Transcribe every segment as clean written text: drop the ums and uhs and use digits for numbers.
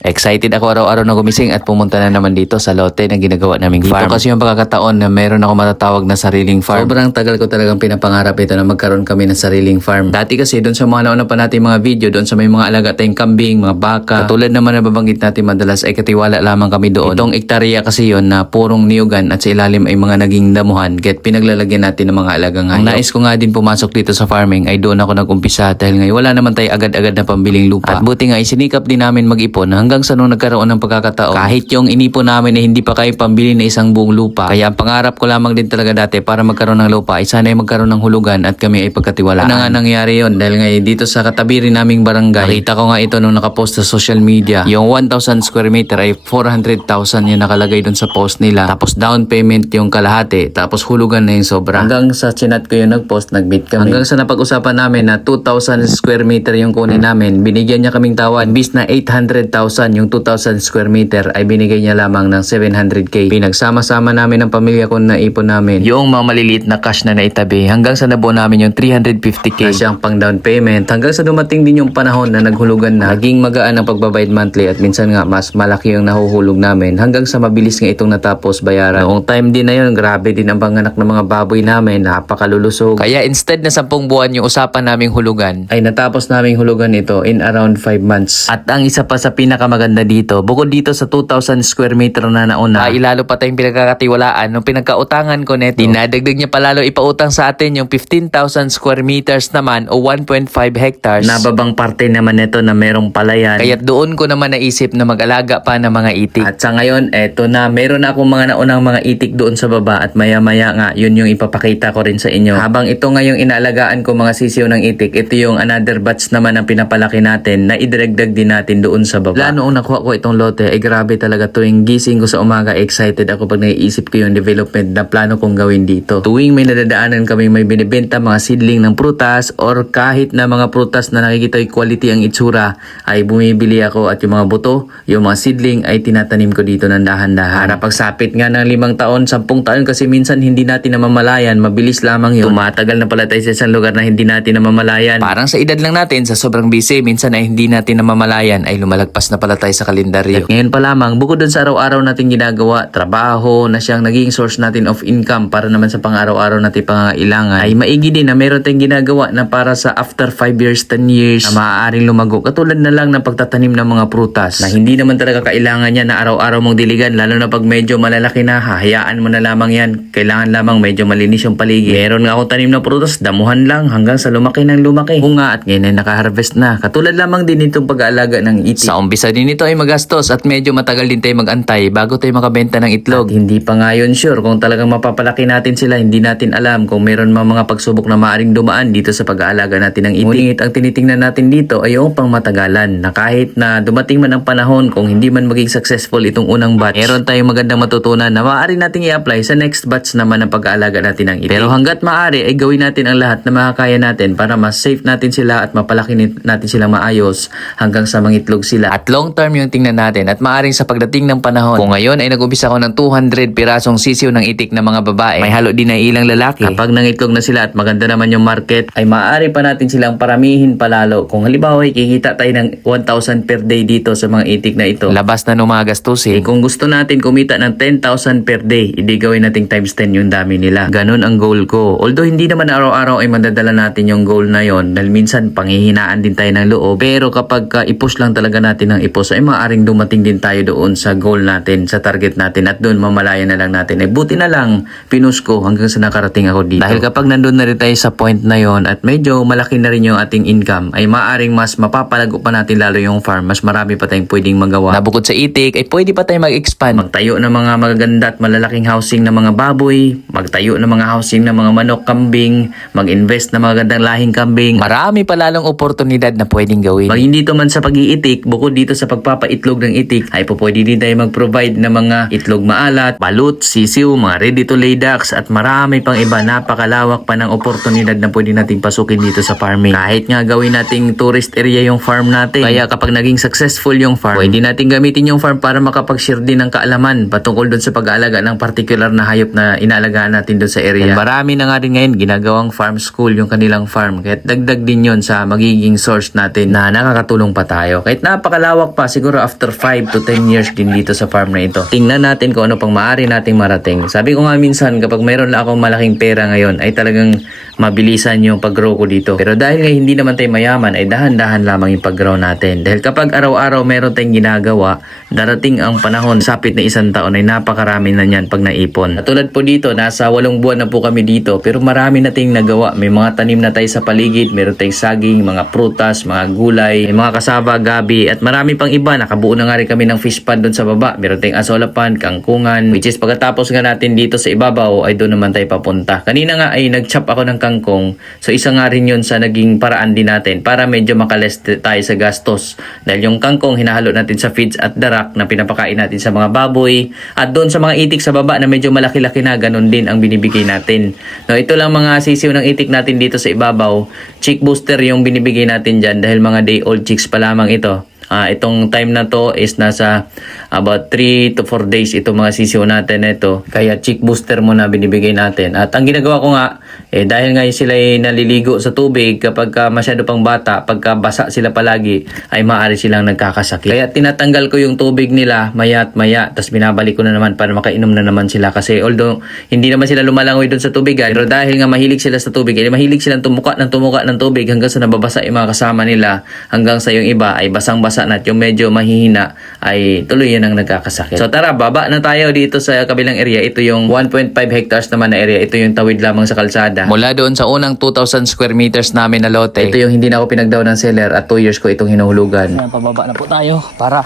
Excited ako araw-araw na gumising at pumunta na naman dito sa lote na ginagawa naming farm. Dito kasi yung pagkakataon na meron ako matatawag na sariling farm. Sobrang tagal ko talagang pinapangarap ito na magkaroon kami ng sariling farm. Dati kasi doon sa mga nauna pa natin mga video, doon sa may mga alaga tayong kambing, mga baka. Katulad naman na babanggit natin madalas ay katiwala lamang kami doon. Itong ektarya kasi yon na purong niyugan at sa ilalim ay mga naging damuhan. Kaya't pinaglalagyan natin ng mga alagang hayop. Ang nais ko nga din pumasok dito sa farming ay doon ako nag-umpisa dahil ngayon wala naman tayo agad-agad na pambiling lupa. At buti nga isinikap din namin mag-ipon hanggang sa nung nagkaroon ng pagkakataon. Kahit yung inipon namin ay hindi pa kayo pambili na isang buong lupa. Kaya ang pangarap ko lamang din talaga dati para magkaroon ng lupa ay sana ay magkaroon ng hulugan at kami ay pagkatiwalaan. Ano nga nangyari yon dahil ngayon dito sa katabi rin naming barangay. Nakita ko nga ito nung nakapost sa social media. Yung 1,000 square meter ay 400,000 yung nakalagay dun sa post nila. Tapos down payment yung kalahati. Tapos hulugan na yung sobra. Hanggang sa chinat ko yung nagpost, nag-meet kami. Hanggang sa napag-usapan namin na 2,000 square meter yung kunin namin. Binigyan niya kaming tawad. Bis na 800,000 yung 2,000 square meter ay binigay niya lamang ng 700k. Pinagsama-sama namin ng pamilya ko na ipon namin. Yung mga maliliit na cash na naitabi hanggang sa nabuo namin yung 350k na siyang pang down payment hanggang sa dumating din yung panahon na naghulugan na. Naging magaan ang pagbabayad monthly at minsan nga mas malaki yung nahuhulog namin hanggang sa mabilis nga itong natapos bayaran. Noong time din na yun, grabe din ang panganak ng mga baboy namin, napakalulusog. Kaya instead na 10 buwan yung usapan naming hulugan, ay natapos naming hulugan ito in around 5 months. At ang isa pa sa pinakamaganda dito, bukod dito sa 2,000 square meter na nauna, ay lalo pa tayong pinagkakatiwalaan nung pinagkautangan ko neto. Dinadagdag niya palalo ipautang sa atin yung 15,000 square meters naman o 1.5 hectares. Nababang parte naman neto na merong palayan. Kaya doon ko naman naisip na mag-alaga pa ng mga itik. At sa ngayon, eto na, meron na akong mga naunang mga itik doon sa baba at maya-maya nga, yun yung ipapakita ko rin sa inyo. Habang ito nga yung inaalagaan ko mga sisiyo ng itik, ito yung another batch naman ang pinapalaki natin na idiragdag din natin doon sa baba. Wala noong nakuha ko itong lote, ay grabe talaga tuwing gising ko sa umaga, excited ako pag naiisip ko yung development na plano kong gawin dito. Tuwing may nadadaanan kami may binibenta mga seedling ng prutas or kahit na mga prutas na nakikita yung quality ang itsura, ay bumibili ako at yung mga buto, yung mga seedling ay tinatanim ko dito ng dahan-dahan. Para pagsapit nga ng 5 taon, 10 taon kasi minsan hindi natin namamalayan, mabilis lamang yun. Tumatagal na pala tayo sa isang lugar na hindi natin namamalayan. Parang sa edad lang natin, sa sobrang busy, minsan ay hindi natin namamalayan, ay lumalagpas na pala tayo sa kalendaryo. At ngayon pa lamang, bukod dun sa araw-araw natin ginagawa, trabaho na siyang naging source natin of income para naman sa pang-araw-araw natin pangangailangan, ay maigi din na meron tayong ginagawa na para sa after 5 years, 10 years na maaaring lumago. Katulad na lang ng pagtatanim ng mga prutas na hindi naman talaga kailangan yan na araw-araw mong diligan, lalo na pag medyo malalaki na, hahayaan mo na lamang yan. Kailangan lamang medyo malinis yung paligid. Meron nga akong tanim na prutas, damuhan lang hanggang sa lumaki ng lumaki. Bunga at ngayon ay nakaharvest na. Katulad lamang din itong pag-aalaga ng itik. Sa umpisa din ito ay magastos at medyo matagal din tayo magantay bago tayo makabenta ng itlog. At hindi pa nga yun sure kung talagang mapapalaki natin sila. Hindi natin alam kung meron mga pagsubok na maaring dumaan dito sa pag-aalaga natin ng itik. Ngunit ang tinitingnan natin dito ay yung pang matagalan na kahit na dumating man ang panahon kung hindi man maging successful itong unang batch, meron tayong magandang matutunan na maaari nating i-apply sa next batch naman ng pag-aalaga natin ng itik. Pero hanggat maaari ay gawin natin ang lahat na makakaya natin para mas safe natin sila at mapalaki natin silang maayos hanggang sa mangitlog sila. At long term yung tingnan natin at maaring sa pagdating ng panahon, kung ngayon ay nag-umpisa ako ng 200 pirasong sisiw ng itik na mga babae, may halo din na ilang lalaki. Kapag nangitlog na sila at maganda naman yung market, ay maaari pa natin silang paramihin palalo. Kung halimbawa ay kikita tayo ng 1,000 per day dito sa mga itik na ito, labas na nung mga gastusin. Kung gusto natin kumita ng 10,000 per day, hindi gawin nating times 10 yung dami nila. Ganun ang goal ko. Although hindi naman araw-araw ay madadala natin yung goal na yon dahil minsan panghihinaan din tayo ng loob. Pero kapag i-push lang talaga natin ng i-push, ay maaaring dumating din tayo doon sa goal natin, sa target natin at doon mamalayan na lang natin. Ay buti na lang pinush ko hanggang sa nakarating ako dito. Dahil kapag nandun na rin tayo sa point na yon at medyo malaki na rin yung ating income, ay maaaring mas mapapalago pa natin lalo yung farm. Mas marami pa tayong pwedeng magawa. Na bukod sa itik, ay pwede pa tayong mag-expand. Magtayo ng mga magaganda at malalaking housing ng mga baboy, magtayo ng mga housing ng mga manok, kambing, mag-invest na mga gandang lahing kambing. Marami pa lalong oportunidad na pwedeng gawin. Pag hindi to man sa pag-iitik, bukod dito sa pagpapaitlog ng itik, ay pwede din tayo mag-provide ng mga itlog maalat, balut, sisiw, mga ready to lay ducks at marami pang iba. Napakalawak pa ng oportunidad na pwede nating pasukin dito sa farming. Kahit nga gawin nating tourist area yung farm natin. Kaya kapag naging successful yung farm, pwede natin gamitin yung farm para makapag-share din ng kaalaman patungkol doon sa pag-aalaga ng particular na hayop na inaalagaan natin doon sa area. And marami na nga rin ngayon ginagawang farm school yung kanilang farm. Kahit dagdag din yon sa magiging source natin na nakakatulong pa tayo. Kahit napakalawak lalawak pa siguro after 5 to 10 years din dito sa farm na ito. Tingnan natin kung ano pang maaari nating marating. Sabi ko nga minsan kapag mayroon lang akong malaking pera ngayon ay talagang mabilisan yung pag-grow ko dito. Pero dahil nga hindi naman tayo mayaman ay dahan-dahan lamang yung pag-grow natin. Dahil kapag araw-araw meron tayong ginagawa, darating ang panahon, sapit na 1 taon ay napakarami na niyan pag naipon. Tulad po dito, nasa 8 buwan na po kami dito pero marami na tayong nagawa. May mga tanim na tayo sa paligid, meron tayong saging, mga prutas, mga gulay, may mga kasaba, gabi at marami pang iba. Nakabuo na nga rin kami ng fish pond doon sa baba. Meron tayong asolapan, kangkungan, which is pagkatapos nga natin dito sa ibabaw ay doon naman tayo papunta. Kanina nga ay nag-chop ako ng kangkong. So isa nga rin yun sa naging paraan din natin para medyo makalas tayo sa gastos. Dahil yung kangkong hinahalo natin sa feeds at darak na pinapakain natin sa mga baboy at doon sa mga itik sa baba na medyo malaki-laki na ganun din ang binibigay natin. No, ito lang mga sisiw ng itik natin dito sa ibabaw. Chick booster yung binibigay natin dyan dahil mga day old chicks pa lamang ito. Itong time na to is nasa about 3 to 4 days itong mga sisiw natin ito. Kaya chick booster muna binibigay natin. At ang ginagawa ko nga, dahil nga sila ay naliligo sa tubig kapag masyado pang bata, pagka basa sila palagi, ay maaari silang nagkakasakit. Kaya tinatanggal ko yung tubig nila maya't maya, tapos binabalik ko na naman para makainom na naman sila. Kasi although hindi naman sila lumalangoy doon sa tubigan, pero dahil nga mahilig sila sa tubig, mahilig silang tumuka ng tubig hanggang sa nababasa yung mga kasama nila, hanggang sa yung iba ay basang-basa na at yung medyo mahihina ay tuloy yun ang nagkakasakit. So tara, baba na tayo dito sa kabilang area. Ito yung 1.5 hectares naman na area. Ito yung tawid lamang sa kalsada. Mula doon sa unang 2,000 square meters namin na lote, ito yung hindi na ako pinagdaw ng seller at 2 years ko itong hinuhulugan. Pababa na po tayo para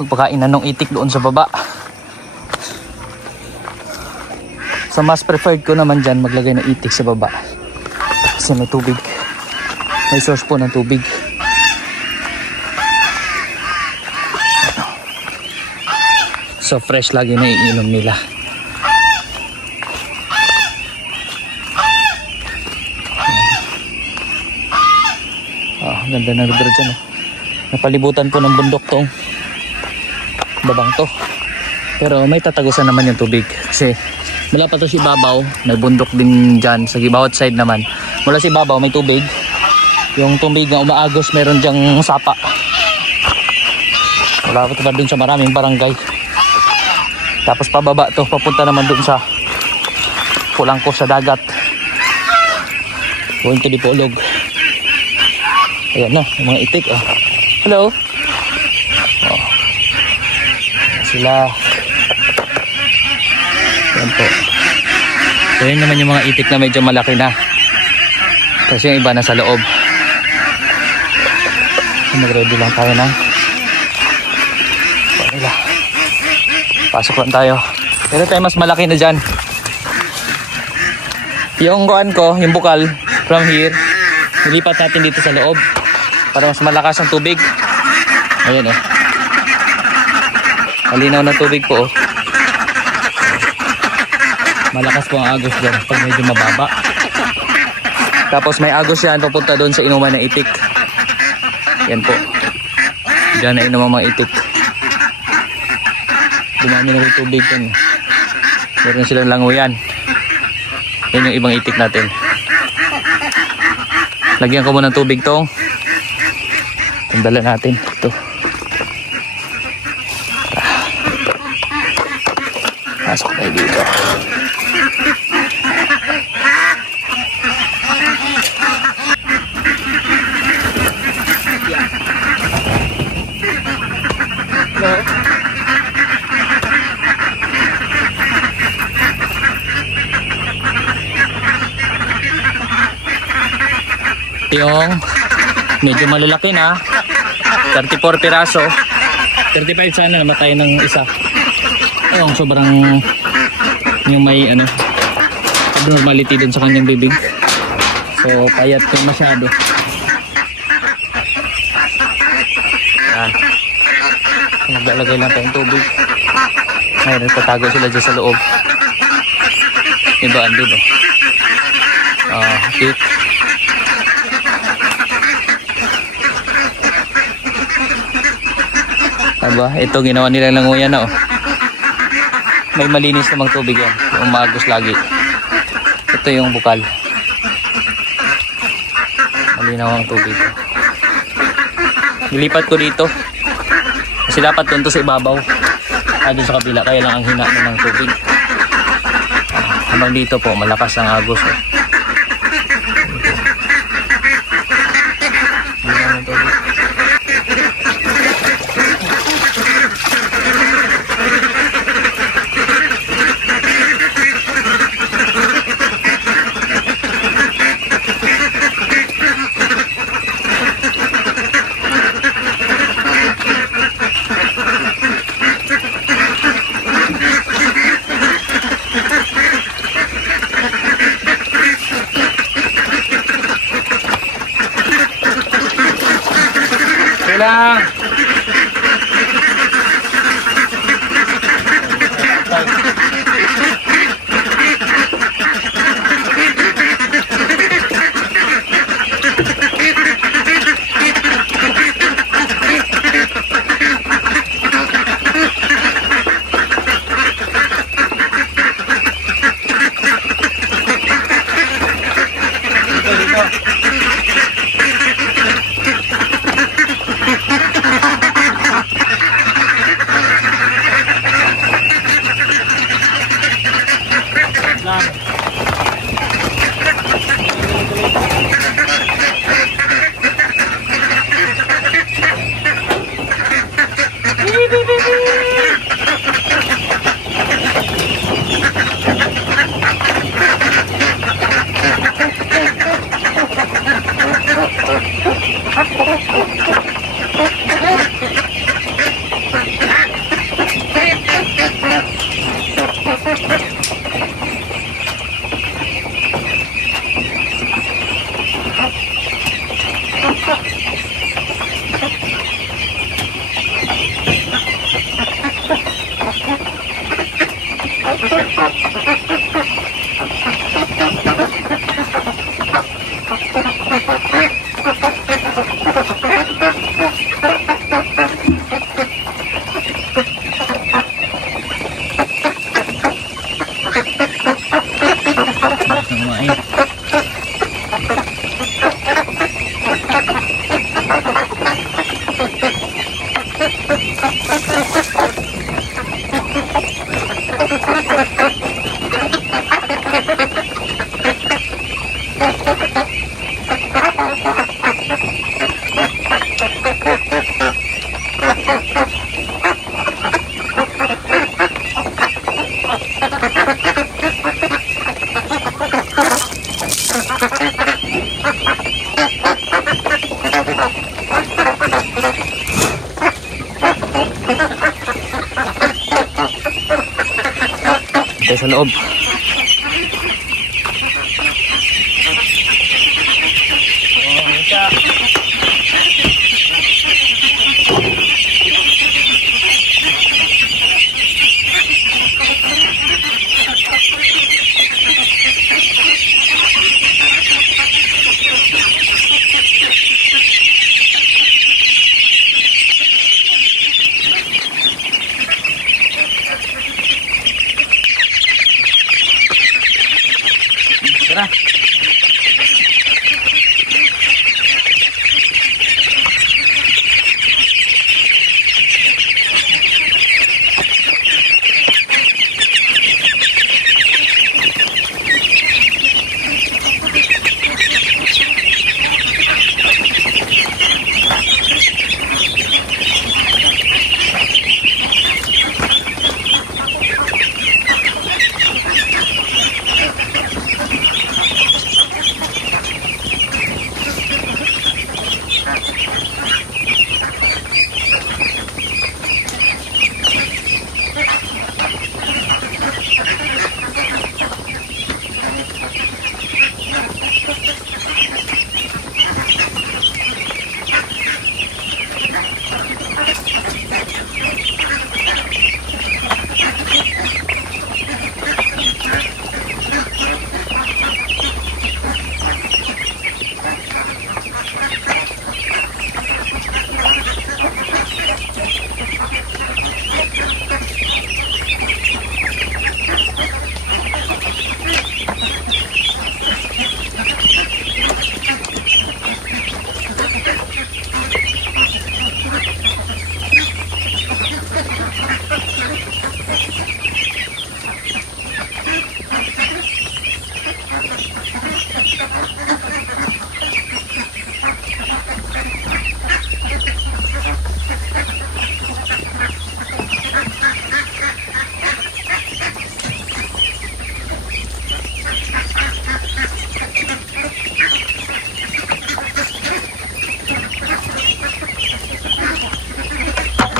magpakain na ng itik doon sa baba. So mas preferred ko naman dyan maglagay ng itik sa baba kasi may tubig, may source po ng tubig. So fresh lagi na iinom nila. Ganda ng lugar dyan. Napalibutan po ng bundok tong babang to. Pero may tatagusan naman yung tubig. Kasi mula pa to si Babaw, may bundok din dyan. Sa bawat side naman. Mula si Babaw may tubig. Yung tubig na umaagos meron dyang sapa. Wala pa dun sa maraming barangay. Tapos pababa to, papunta naman dun sa Pulangko sa dagat. Going to Dipolog. Ayan no, yung mga itik. Hello. Sila. Ayan po. So yun naman yung mga itik na medyo malaki na. Kasi yung iba nasa loob. Mag-ready lang tayo ng nila. Pasok lang tayo. Pero tayo mas malaki na dyan. Yung kuan ko, yung bukal from here, nilipat natin dito sa loob para mas malakas ang tubig. Ayan malinaw na tubig po Malakas po ang agos dyan pag medyo mababa. Tapos may agos yan papunta doon sa inuman ng itik. Yan po. Diyan na inuman mga itik. Dumami na rin tubig yan. Meron silang langoyan. Yan yung ibang itik natin. Lagyan ko muna ng tubig tong. Tandala natin. Ito. Pasok tayo dito. Yung medyo malalaki na 34 piraso 35 sana namatay ng isa. Ayun sobrang yung may abnormality din sa kanyang bibig, so payat ko masyado. Yan, naglalagay lang tayong tubig. Ngayon nagtatago sila dyan sa loob. Iba andun cute. Aba, ito ginawa nilang languyan na May malinis namang tubig yan. Yung umagos lagi. Ito yung bukal. Malinaw ang tubig. Nilipat ko dito. Kasi dapat doon to sa ibabaw. Doon sa kabila, kaya lang ang hina na ng tubig. Habang dito po, malakas ang agos. Lang. Sa loob.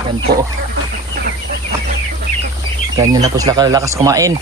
Yan po. Ganyan na po sila kalakas kumain.